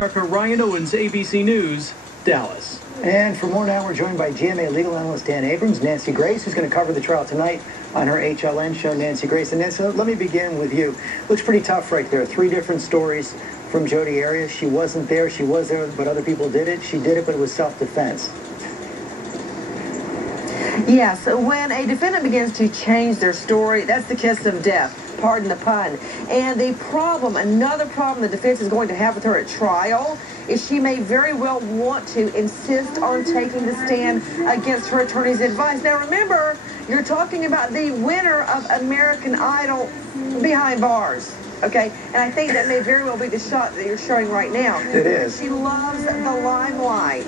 America, Ryan Owens, ABC News, Dallas. And for more now, we're joined by GMA legal analyst Dan Abrams, Nancy Grace, who's going to cover the trial tonight on her HLN show, Nancy Grace. And Nancy, let me begin with you. Looks pretty tough right there. 3 different stories from Jodi Arias. She wasn't there, she was there, but other people did it. She did it, but it was self-defense. Yes, when a defendant begins to change their story, that's the kiss of death. Pardon the pun. And the problem, another problem the defense is going to have with her at trial is she may very well want to insist on taking the stand against her attorney's advice. Now remember, you're talking about the winner of American Idol behind bars. Okay, and I think that may very well be the shot that you're showing right now. It is. She loves the limelight.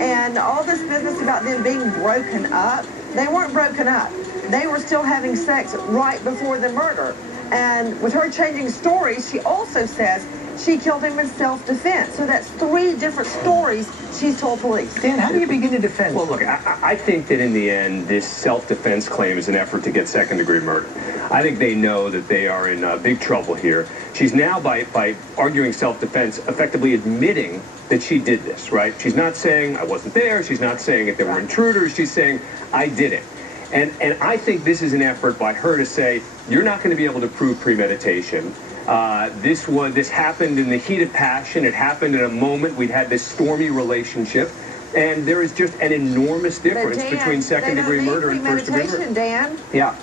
And all this business about them being broken up, they weren't broken up. They were still having sex right before the murder. And with her changing stories, she also says she killed him in self-defense. So that's 3 different stories she's told police. Dan, how do you begin to defend? Well, look, I think that in the end, this self-defense claim is an effort to get second-degree murder. I think they know that they are in big trouble here. She's now, by arguing self-defense, effectively admitting that she did this, right? She's not saying, I wasn't there. She's not saying that there were intruders. She's saying, I did it. And I think this is an effort by her to say, you're not going to be able to prove premeditation. This happened in the heat of passion. It happened in a moment. We'd had this stormy relationship. And there is just an enormous difference between second-degree murder and first-degree murder. Dan. Yeah.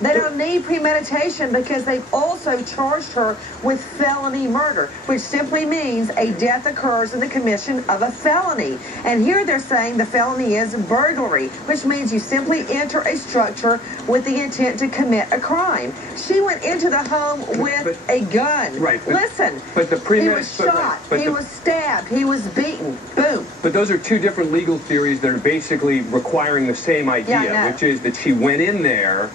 They don't need premeditation because they've also charged her with felony murder, which simply means a death occurs in the commission of a felony. And here they're saying the felony is burglary, which means you simply enter a structure with the intent to commit a crime. She went into the home with a gun. Right. Listen, but he was shot, he was stabbed, he was beaten. Boom. But those are 2 different legal theories that are basically requiring the same idea, which is that she went in there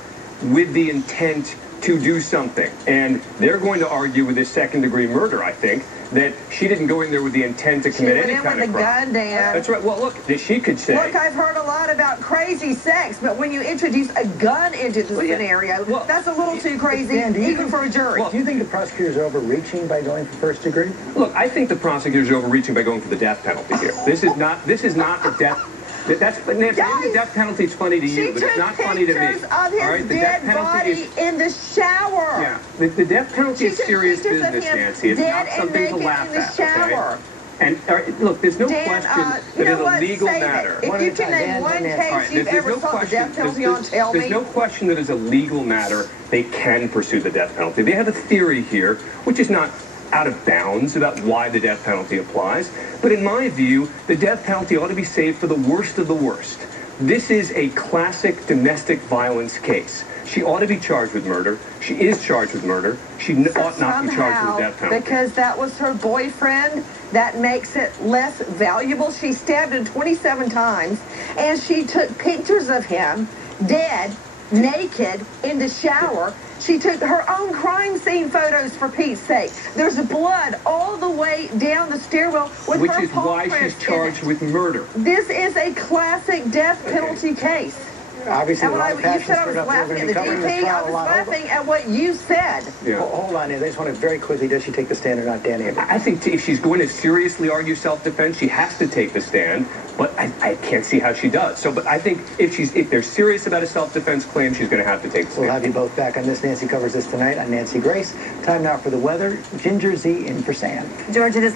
with the intent to do something. And they're going to argue with this second-degree murder, I think, that she didn't go in there with the intent to commit any kind of crime. She went in with a gun, Dan. That's right. Well, look, she could say... Look, I've heard a lot about crazy sex, but when you introduce a gun into the scenario, that's a little too crazy, Dan, even for a jury. Do you think the prosecutors are overreaching by going for first degree? Look, I think the prosecutors are overreaching by going for the death penalty here. This is not a death... Nancy, the death penalty is funny to you, but it's not funny to me. She took pictures of his dead body in the shower. Yeah, the death penalty is serious business, Nancy. It's not something to laugh at, okay? And look, there's no question that it's a legal matter. If you can name one case you've ever saw the death penalty on, tell me. There's no question that as a legal matter, they can pursue the death penalty. They have a theory here, which is not out of bounds about why the death penalty applies. But in my view, the death penalty ought to be saved for the worst of the worst. This is a classic domestic violence case. She ought to be charged with murder. She is charged with murder. She ought not be charged with death penalty. Because that was her boyfriend, that makes it less valuable. She stabbed him 27 times, and she took pictures of him dead, naked, in the shower. She took her own crime scene photos, for Pete's sake. There's blood all the way down the stairwell with which her is why she's charged with murder. This is a classic death penalty case. Obviously, and you said I was laughing at the DP. I was laughing at what you said. Yeah. Hold on, I just want to very quickly, does she take the stand or not, Danny? I think if she's going to seriously argue self-defense, she has to take the stand. But I can't see how she does. So, but I think if they're serious about a self-defense claim, she's going to have to take the stand. We'll have you both back on this. Nancy covers this tonight on Nancy Grace. Time now for the weather. Ginger Z in for Sam. George, it is